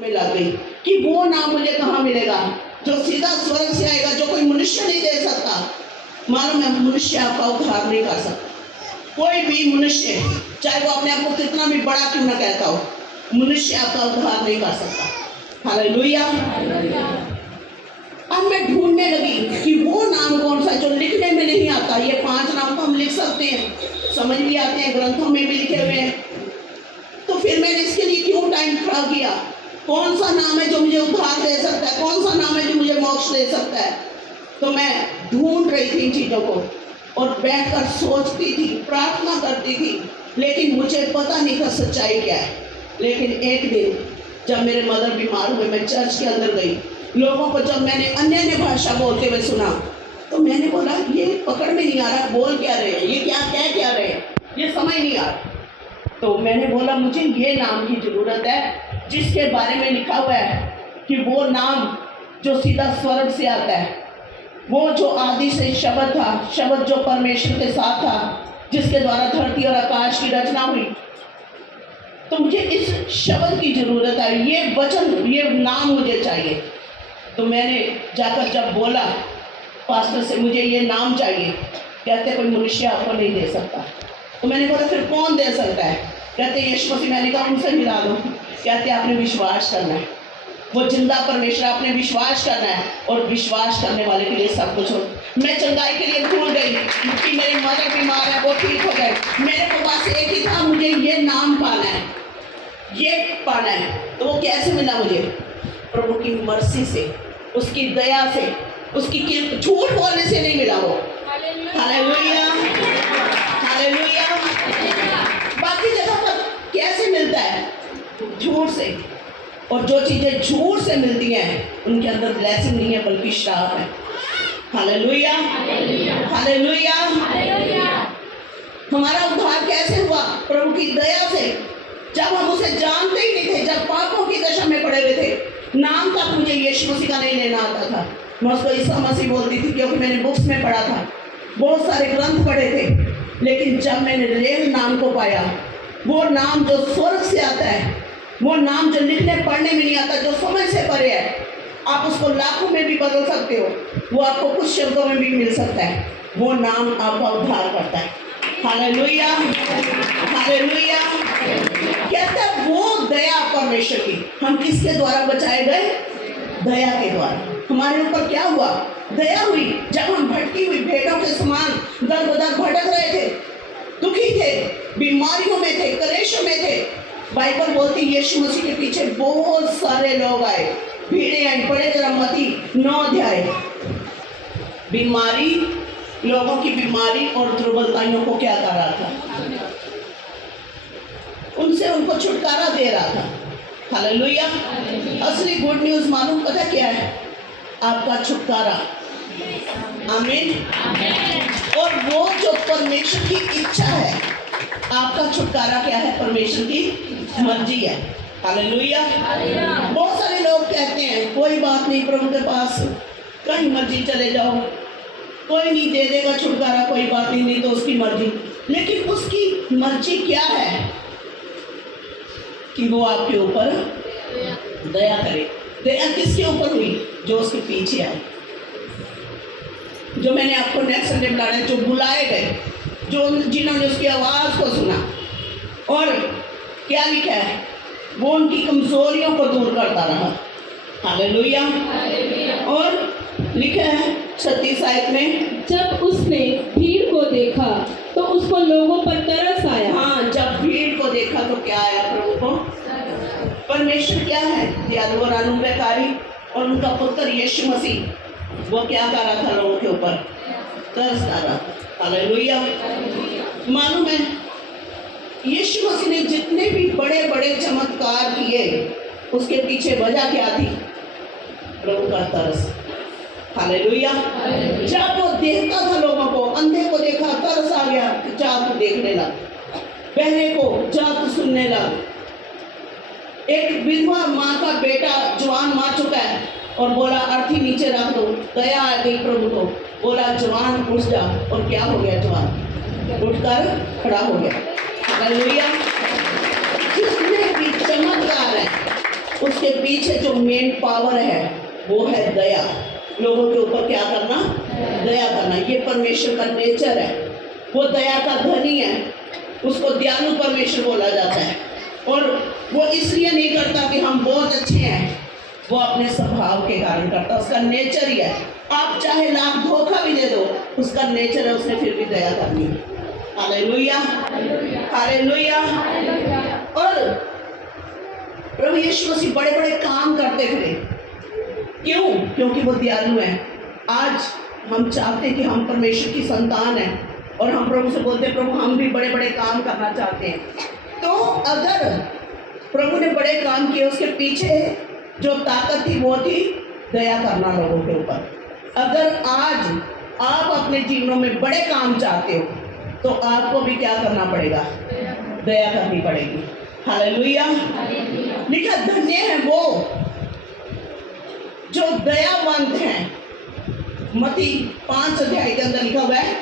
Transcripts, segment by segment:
में लग गई कि वो नाम मुझे कहाँ मिलेगा जो सीधा स्वर्ग से आएगा, जो कोई मनुष्य नहीं दे सकता। मालूम है, मनुष्य आपका उद्धार नहीं कर सकता। कोई भी मनुष्य, चाहे वो अपने आप को कितना भी बड़ा क्यों ना कहता हो, मनुष्य आपका उद्धार नहीं कर सकता। हालेलुया। अब मैं ढूंढने लगी कि वो नाम कौन सा जो लिखने में नहीं आता। ये 5 नाम तो हम लिख सकते हैं, समझ भी आते हैं, ग्रंथों में भी लिखे हुए हैं। तो फिर मैंने इसके लिए क्यों टाइम खराब किया? कौन सा नाम है जो मुझे उद्धार दे सकता है? कौन सा नाम है जो मुझे मोक्ष दे सकता है? तो मैं ढूंढ रही थी इन चीज़ों को और बैठकर सोचती थी, प्रार्थना करती थी, लेकिन मुझे पता नहीं था सच्चाई क्या है। लेकिन एक दिन जब मेरे मदर बीमार हुए, मैं चर्च के अंदर गई, लोगों को जब मैंने अन्य अन्य भाषा बोलते हुए सुना तो मैंने बोला ये पकड़ में नहीं आ रहा, बोल क्या रहे हैं, ये क्या कह क्या रहे हैं, ये समझ नहीं आ रहा। तो मैंने बोला मुझे ये नाम की ज़रूरत है जिसके बारे में लिखा हुआ है कि वो नाम जो सीधा स्वर्ग से आता है, वो जो आदि से शब्द था, शब्द जो परमेश्वर के साथ था, जिसके द्वारा धरती और आकाश की रचना हुई। तो मुझे इस शब्द की ज़रूरत है, ये वचन, ये नाम मुझे चाहिए। तो मैंने जाकर जब बोला पास्टर से मुझे ये नाम चाहिए, कहते कोई मनुष्य आपको नहीं दे सकता। तो मैंने बोला फिर कौन दे सकता है? कहते यीशु मसीह। मैंने कहा उनसे मिला दो। कहते आपने विश्वास करना है, वो जिंदा परमेश्वर, आपने विश्वास करना है और विश्वास करने वाले के लिए सब कुछ हो। मैं चंगाई के लिए भूल गई कि मेरी मदर बीमार है, वो ठीक हो गए। मेरे को बस एक ही था, मुझे ये नाम पाना है, ये पाना है। तो वो कैसे मिला मुझे? प्रभु की मर्सी से, उसकी दया से, उसकी झूठ बोलने से नहीं मिला वो। Hallelujah, hallelujah. बाकी जगह पर कैसे मिलता है? झूठ से। और जो चीज़ें झूठ से मिलती हैं उनके अंदर ब्लेसिंग नहीं है बल्कि श्राप है। Hallelujah, hallelujah. हमारा उद्धार कैसे हुआ? प्रभु की दया से। जब हम उसे जानते ही नहीं थे, जब पापों की दशा में पड़े हुए थे, नाम तक मुझे यीशु मसीह का नहीं लेना आता था। मैं उसको ईसा मसीह बोलती थी क्योंकि मैंने बुक्स में पढ़ा था, बहुत सारे ग्रंथ पढ़े थे। लेकिन जब मैंने रियल नाम को पाया, वो नाम जो स्वर्ग से आता है, वो नाम जो लिखने पढ़ने में नहीं आता, जो समझ से परे है, आप उसको लाखों में भी बदल सकते हो, वो आपको कुछ शब्दों में भी मिल सकता है। वो नाम आपका उद्धार करता है। Hallelujah, hallelujah. कहता है वो दया परमेश्वर की। हम किसके द्वारा बचाए गए? दया के द्वारा। हमारे ऊपर क्या हुआ? दया हुई। जब हम भटकी हुई भेड़ों के समान दर बदर भटक रहे थे, दुखी थे, बीमारियों में थे, कलेशों में थे, बाइबल बोलती यीशु मसीह के पीछे बहुत सारे लोग आए, भीड़ें आई। पढ़े जरा मत्ती 9 अध्याय। बीमारी, लोगों की बीमारी और दुर्बलताइयों को क्या कर रहा था? उनसे उनको छुटकारा दे रहा था। हालेलुया। असली गुड न्यूज़ मालूम पता क्या है? आपका छुटकारा। आमीन। और वो जो परमेश्वर की इच्छा है, आपका छुटकारा क्या है? परमेश्वर की मर्जी है। हालेलुया। बहुत सारे लोग कहते हैं कोई बात नहीं, प्रभु के पास कहीं मर्जी चले जाओ, कोई नहीं दे देगा छुटकारा, कोई बात नहीं, नहीं तो उसकी मर्जी। लेकिन उसकी मर्जी क्या है? कि वो आपके ऊपर दया करे। दया किसके ऊपर हुई? जो उसके पीछे आए, जो मैंने आपको नेक्स्ट संडे बुलाना है, जो बुलाए गए, जो जिन्होंने उसकी आवाज़ को सुना। और क्या लिखा है? वो उनकी कमजोरियों को दूर करता रहा। हालेलुया। और लिखा है 36 आयत में, जब उसने भीड़ को देखा तो उसको लोगों पर तरस आया। हाँ, जब भीड़ को देखा तो क्या आया? प्रभु को। परमेश्वर क्या है? दयालु और अनुग्रहकारी। और उनका पुत्र यीशु मसीह वो क्या कर रहा था? लोगों के ऊपर तरस कर रहा था। हालेलुया। मालूम है, यीशु मसीह ने जितने भी बड़े बड़े चमत्कार किए, उसके पीछे वजह क्या थी? प्रभु का तरस। हालेलुया। जब वो देखता था लोगों को, अंधे को देखा, तरस आ गया, जा तू देखने लग, बहरे को जा तू सुनने लग। एक विधवा माँ का बेटा जवान मार चुका है और बोला अर्थी नीचे रख दो, दया आ गई प्रभु को, बोला जवान उठ जा, और क्या हो गया? जवान उठकर खड़ा हो गया। हालेलुया। जितने भी चमत्कार है उसके पीछे जो मेन पावर है वो है दया। लोगों के ऊपर क्या करना? दया करना। ये परमेश्वर का नेचर है। वो दया का धनी है, उसको दयालु परमेश्वर बोला जाता है। और वो इसलिए नहीं करता कि हम बहुत अच्छे हैं, वो अपने स्वभाव के कारण करता, उसका नेचर ही है। आप चाहे लाख धोखा भी दे दो, उसका नेचर है, उसने फिर भी दया करनी है। Hallelujah, hallelujah. और प्रभु यीशु मसीह बड़े बड़े काम करते फिरे। क्यों? क्योंकि वो दयालु है। आज हम चाहते हैं कि हम परमेश्वर की संतान हैं और हम प्रभु से बोलते हैं, प्रभु हम भी बड़े बड़े काम करना चाहते हैं। तो अगर प्रभु ने बड़े काम किए, उसके पीछे जो ताकत थी वो थी दया करना लोगों के ऊपर। अगर आज आप अपने जीवनों में बड़े काम चाहते हो तो आपको भी क्या करना पड़ेगा? दया करनी पड़ेगी। हालेलुया। लिखा धन्य है वो जो दयावंत हैं। मत्ती 5 अध्याय के अंदर लिखा हुआ है,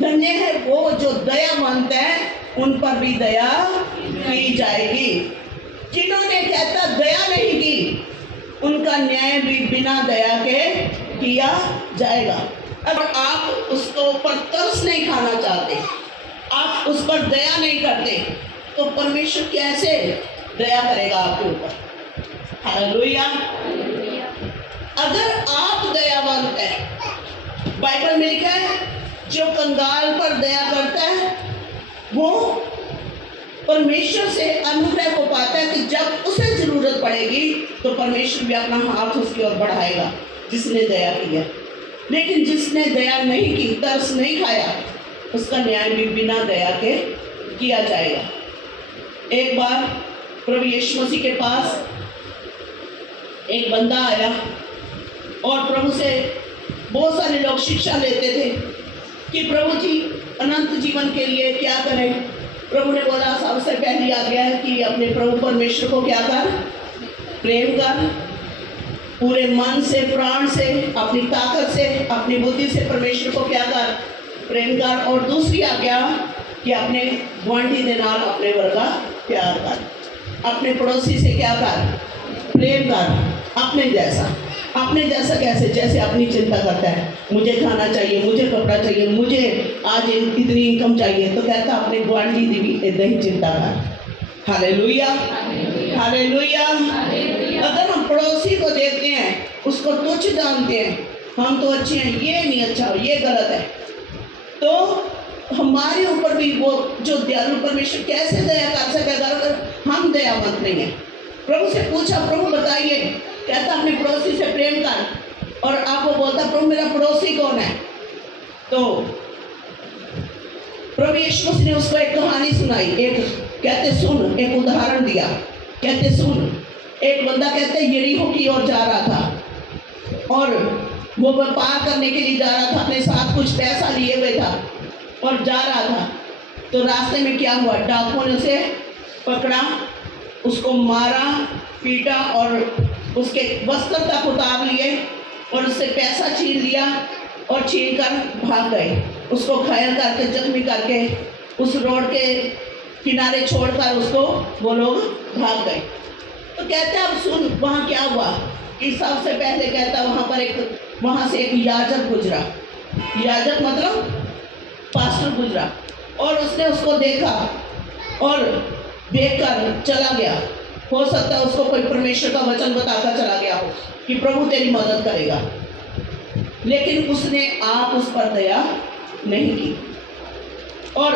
धन्य है वो जो दयावंत है, उन पर भी दया की जाएगी। जिन्होंने कहता दया नहीं की, उनका न्याय भी बिना दया के किया जाएगा। अगर आप उसको ऊपर तरस नहीं खाना चाहते, आप उस पर दया नहीं करते, तो परमेश्वर कैसे दया करेगा आपके ऊपर? हालेलुया। अगर आप दयावंत हैं, बाइबल में लिखा है जो कंगाल पर दया करता है वो परमेश्वर से अनुग्रह को पाता है कि जब उसे जरूरत पड़ेगी तो परमेश्वर भी अपना हाथ उसकी ओर बढ़ाएगा, जिसने दया की है। लेकिन जिसने दया नहीं की, तरस नहीं खाया, उसका न्याय भी बिना दया के किया जाएगा। एक बार प्रभु यीशु मसीह के पास एक बंदा आया और प्रभु से बहुत सारे लोग शिक्षा लेते थे कि प्रभु जी अनंत जीवन के लिए क्या करें। प्रभु ने बोला सबसे पहली आज्ञा है कि अपने प्रभु परमेश्वर को क्या कर? प्रेम कर, पूरे मन से, प्राण से, अपनी ताकत से, अपनी बुद्धि से परमेश्वर को क्या कर? प्रेम कर। और दूसरी आज्ञा कि अपने गुआंढी के नाल अपने वर्गा प्यार कर। अपने पड़ोसी से क्या कर? प्रेम कर। अपने जैसा कैसे? जैसे अपनी चिंता करता है, मुझे खाना चाहिए, मुझे कपड़ा चाहिए, मुझे आज इतनी इनकम चाहिए, तो कहता अपने गुआंढी की भी इतना ही चिंता कर। Hallelujah, hallelujah. अगर हम पड़ोसी को देखते हैं, उसको तुच्छ जानते हैं, हम तो अच्छे हैं, ये नहीं अच्छा, ये गलत है, तो हमारे ऊपर भी वो जो दयालु परमेश्वर कैसे दया कर सकेगा अगर हम दयावंत नहीं है? प्रभु से पूछा, प्रभु बताइए। कहता अपने पड़ोसी से प्रेम कर। और आपको बोलता प्रभु मेरा पड़ोसी कौन है? तो प्रभु यीशु मसीह ने उसको एक कहानी सुनाई। एक कहते सुन, एक उदाहरण दिया। कहते सुन, एक बंदा कहते यरीहो की ओर जा रहा था और वो व्यापार करने के लिए जा रहा था, अपने साथ कुछ पैसा लिए हुए था और जा रहा था। तो रास्ते में क्या हुआ? डाकुओं ने उसे पकड़ा, उसको मारा, पीटा और उसके वस्त्र तक उतार लिए और उससे पैसा छीन लिया और छीन कर भाग गए। उसको घायल करके, जख्मी करके उस रोड के किनारे छोड़कर उसको वो लोग भाग गए। तो कहते अब सुन वहाँ क्या हुआ कि सबसे पहले कहता वहाँ से एक याजक गुजरा। याजक मतलब पास्टर गुजरा और उसने उसको देखा और देखकर चला गया। हो सकता है उसको कोई परमेश्वर का वचन बताकर चला गया हो कि प्रभु तेरी मदद करेगा, लेकिन उसने आप उस पर दया नहीं की। और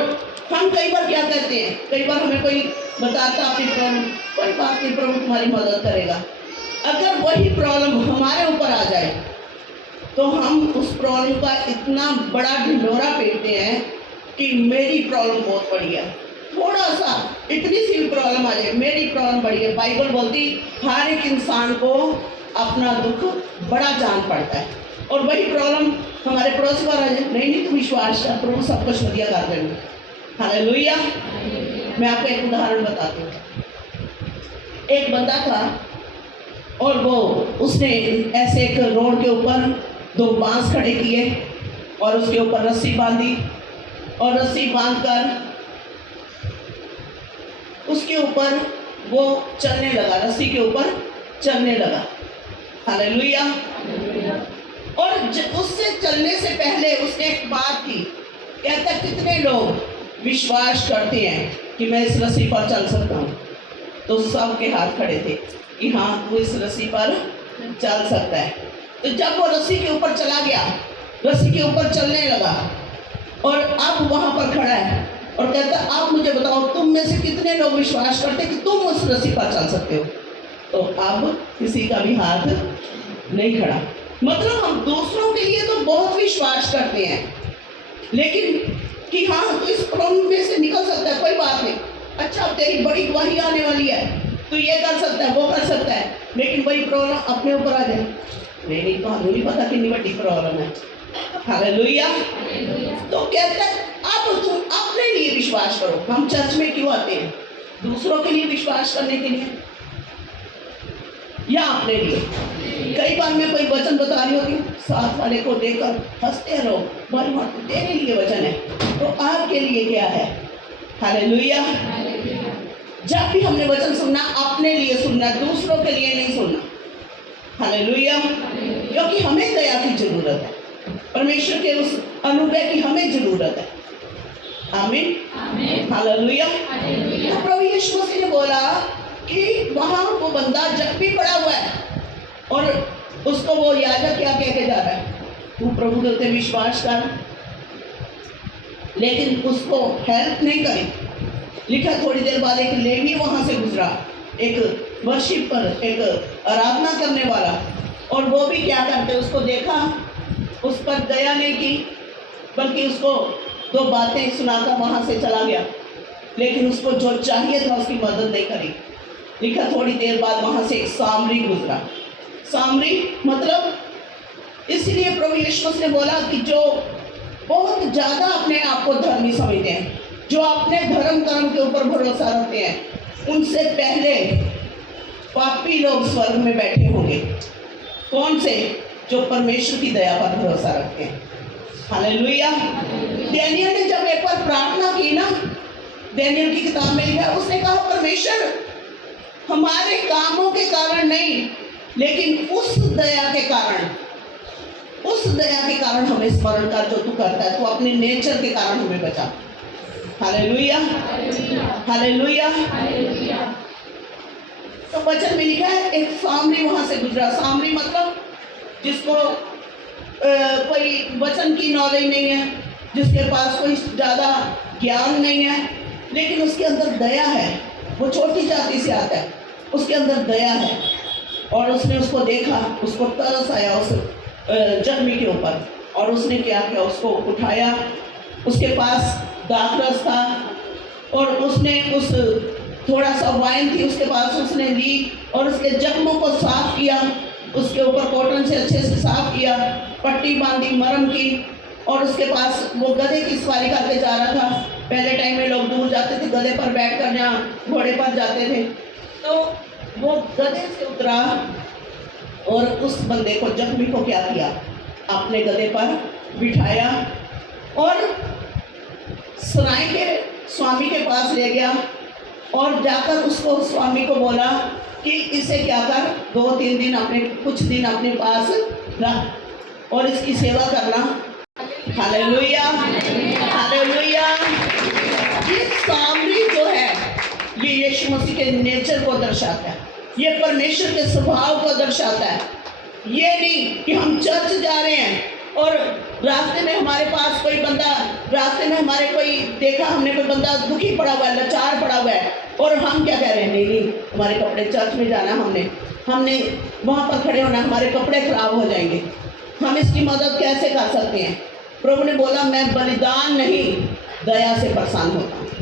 हम कई बार क्या करते हैं, कई बार हमें कोई बताता अपनी प्रॉब्लम, कोई बात नहीं प्रभु तुम्हारी मदद करेगा। अगर वही प्रॉब्लम हमारे ऊपर आ जाए तो हम उस प्रॉब्लम का इतना बड़ा ढिंढोरा पीटते हैं कि मेरी प्रॉब्लम बहुत बड़ी है। थोड़ा सा इतनी सी भी प्रॉब्लम आ जाए, मेरी प्रॉब्लम बड़ी है। बाइबल बोलती हर एक इंसान को अपना दुख बड़ा जान पड़ता है। और वही प्रॉब्लम हमारे पड़ोसी पर आ जाए, नहीं तो विश्वास है प्रभु सब कुछ बढ़िया कर देंगे। हालेलुया। मैं आपको एक उदाहरण बताती हूँ। एक बंदा था और वो उसने ऐसे एक रोड के ऊपर 2 बांस खड़े किए और उसके ऊपर रस्सी बांधी और रस्सी बांधकर उसके ऊपर वो चलने लगा, रस्सी के ऊपर चलने लगा। हालेलुया। और उससे चलने से पहले उसने एक बात की, कहता कितने लोग विश्वास करते हैं कि मैं इस रस्सी पर चल सकता हूँ। तो सबके हाथ खड़े थे कि हाँ वो इस रस्सी पर चल सकता है। तो जब वो रस्सी के ऊपर चला गया, रस्सी के ऊपर चलने लगा और अब वहाँ पर खड़ा है और कहता आप मुझे बताओ तुम में से कितने लोग विश्वास करते कि तुम उस रस्सी पर चल सकते हो। तो अब किसी का भी हाथ नहीं खड़ा। मतलब हम दूसरों के लिए तो बहुत विश्वास करते हैं, लेकिन कि हाँ तो इस प्रॉब्लम में से निकल सकता है, कोई बात नहीं, अच्छा तेरी बड़ी गवाही आने वाली है, तो ये कर सकता है वो कर सकता है, लेकिन वही प्रॉब्लम अपने ऊपर आ जाए, नहीं तो हमें नहीं पता कितनी बड़ी प्रॉब्लम है। हालेलुया। तो कहता है अब तुम अपने लिए विश्वास करो। हम चर्च में क्यों आते हैं? दूसरों के लिए विश्वास करने के लिए या अपने लिए? कई बार मैं कोई वचन बता रही होती हूँ, साथ वाले को देखकर हंसते रहो, भाई वहाँ तेरे लिए वचन है, तो आपके लिए क्या है? हालेलुया। जब भी हमने वचन सुनना, अपने लिए सुनना, दूसरों के लिए नहीं सुनना। हालेलुया। क्योंकि हमें दया की जरूरत है, परमेश्वर के उस अनुग्रह की हमें जरूरत है। आमीन। हालेलुया। तो प्रभु यीशु मसीह ने बोला कि वहाँ वो बंदा जख्मी पड़ा हुआ है और उसको वो याजक क्या कह के जा रहा है, तू प्रभु के उत्ते विश्वास कर, लेकिन उसको हेल्प नहीं करी। लिखा थोड़ी देर बाद एक लेवी वहाँ से गुजरा, एक वर्शिपर, एक आराधना करने वाला, और वो भी क्या करते, उसको देखा, उस पर दया नहीं की, बल्कि उसको दो बातें सुनाकर वहाँ से चला गया, लेकिन उसको जो चाहिए था उसकी मदद नहीं करी। लिखा थोड़ी देर बाद वहाँ से एक सामरी गुजरा। सामरी मतलब इसलिए प्रभु यीशु मसीह ने बोला कि जो बहुत ज़्यादा अपने आप को धर्मी समझते हैं, जो अपने धर्म कर्म के ऊपर भरोसा रखते हैं, उनसे पहले पापी लोग स्वर्ग में बैठे होंगे। कौन से? जो परमेश्वर की दया पर भरोसा रखते हैं। हालेलुया। दानियल ने जब एक बार प्रार्थना की ना, दानियल की किताब में लिखा, उसने कहा परमेश्वर हमारे कामों के कारण नहीं, लेकिन उस दया के कारण, उस दया के कारण हमें स्मरण कर जो तू करता है, तो अपने नेचर के कारण हमें बचा। हालेलुया। हालेलुया। तो वचन में लिखा है एक सामरी वहां से गुजरा। सामरी मतलब जिसको कोई वचन की नॉलेज नहीं है, जिसके पास कोई ज़्यादा ज्ञान नहीं है, लेकिन उसके अंदर दया है। वो छोटी जाति से आता है, उसके अंदर दया है, और उसने उसको देखा, उसको तरस आया उस जख्मी के ऊपर, और उसने क्या किया, उसको उठाया, उसके पास दाखरस था, और उसने उस थोड़ा सा वाइन थी उसके पास, उसने ली और उसके जख्मों को साफ किया, उसके ऊपर कॉटन से अच्छे से साफ किया, पट्टी बांधी मरहम की, और उसके पास वो गधे की सवारी करके जा रहा था। पहले टाइम में लोग दूर जाते थे गधे पर बैठकर, जहाँ घोड़े पर जाते थे, तो वो गधे से उतरा और उस बंदे को, जख्मी को क्या किया, अपने गधे पर बिठाया और सराय के स्वामी के पास ले गया, और जाकर उसको स्वामी को बोला कि इसे क्या कर, 2-3 दिन अपने, कुछ दिन अपने पास रख और इसकी सेवा करना। हालेलुया। हालेलुया। ये सामरी जो है, ये यीशु मसीह के नेचर को दर्शाता है, ये परमेश्वर के स्वभाव को दर्शाता है। ये नहीं कि हम चर्च जा रहे हैं और रास्ते में हमारे पास कोई बंदा, रास्ते में हमारे कोई देखा, हमने कोई बंदा दुखी पड़ा हुआ है, लाचार पड़ा हुआ है, और हम क्या कह रहे हैं, नहीं हमारे कपड़े, चर्च में जाना, हमने वहाँ पर खड़े होना, हमारे कपड़े खराब हो जाएंगे, हम इसकी मदद कैसे कर सकते हैं? प्रभु ने बोला मैं बलिदान नहीं, दया से प्रसन्न होता हूँ।